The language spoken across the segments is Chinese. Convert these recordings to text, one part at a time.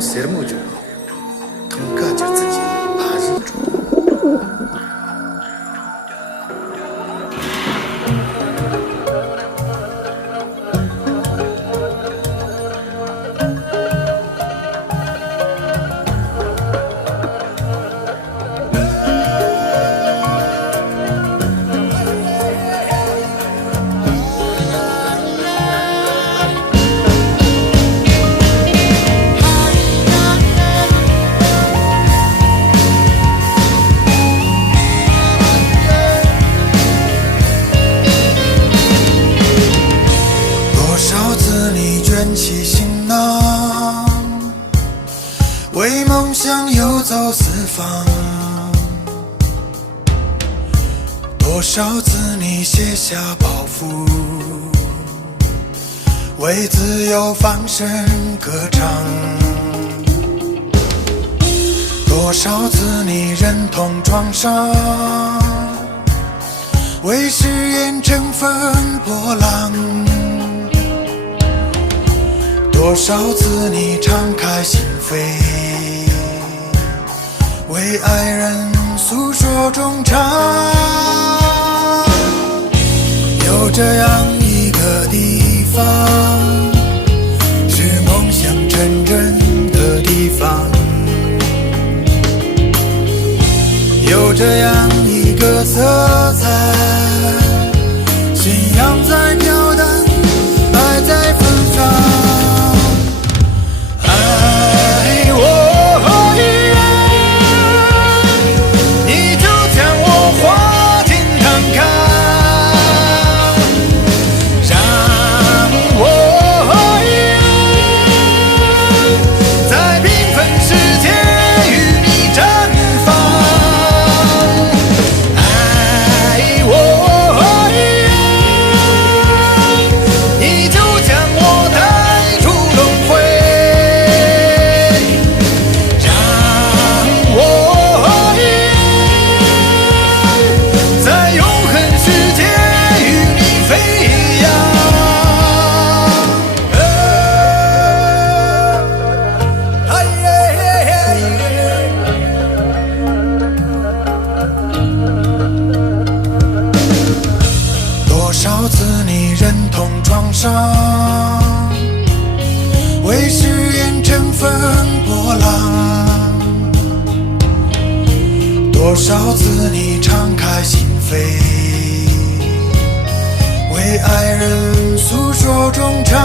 ser mucho. Tungka jartsaji bhaji chu.卷起行囊，为梦想游走四方。多少次你卸下包袱，为自由放声歌唱。多少次你忍痛创伤，为誓言乘风破浪。多少次你敞开心扉，为爱人诉说衷肠。有这样一个地方，是梦想成真的地方。有这样一个色彩，信仰在飘荡，爱在芬芳。多少次你忍痛创伤，为誓言乘风破浪。多少次你敞开心扉，为爱人诉说衷肠。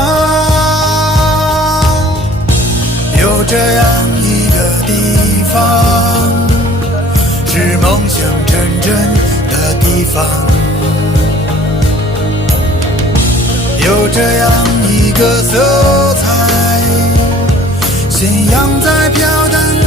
有这样一个地方，是梦想成真的地方。有这样一个色彩，信仰在飘荡。